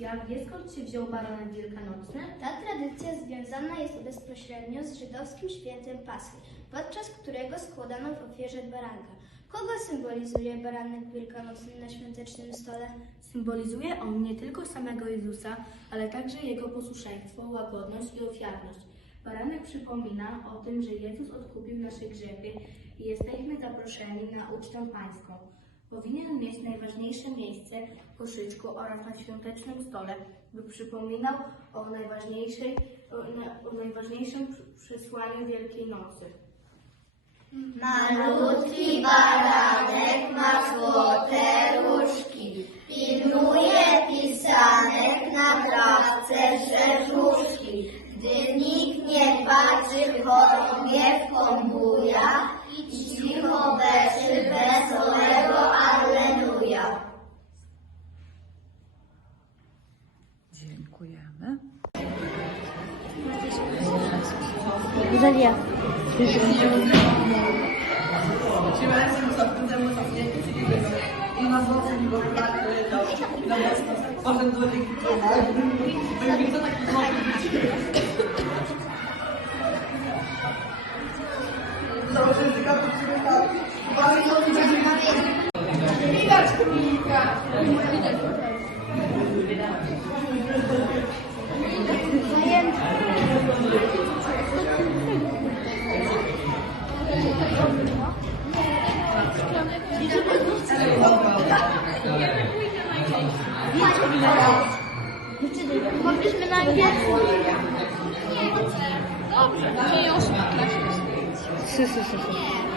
Basia wie skąd się wziął baranek wielkanocny? Ta tradycja związana jest bezpośrednio z żydowskim świętem Paschy, podczas którego składano w ofierze baranka. Kogo symbolizuje baranek wielkanocny na świątecznym stole? Symbolizuje on nie tylko samego Jezusa, ale także Jego posłuszeństwo, łagodność i ofiarność. Baranek przypomina o tym, że Jezus odkupił nasze grzechy i jesteśmy zaproszeni na ucztę pańską. Powinien mieć najważniejsze miejsce w koszyczku oraz na świątecznym stole, by przypominał o, najważniejszej, o, na, o najważniejszym przesłaniu Wielkiej Nocy. Malutki baranek ma złote różki, pilnuje pisanek na trawce rzeżuszki. Gdy nikt nie patrzy, chorobie wkąbuja i 무사리야. 네. Mogliśmy na angielsku. Dobrze, to już. Nie.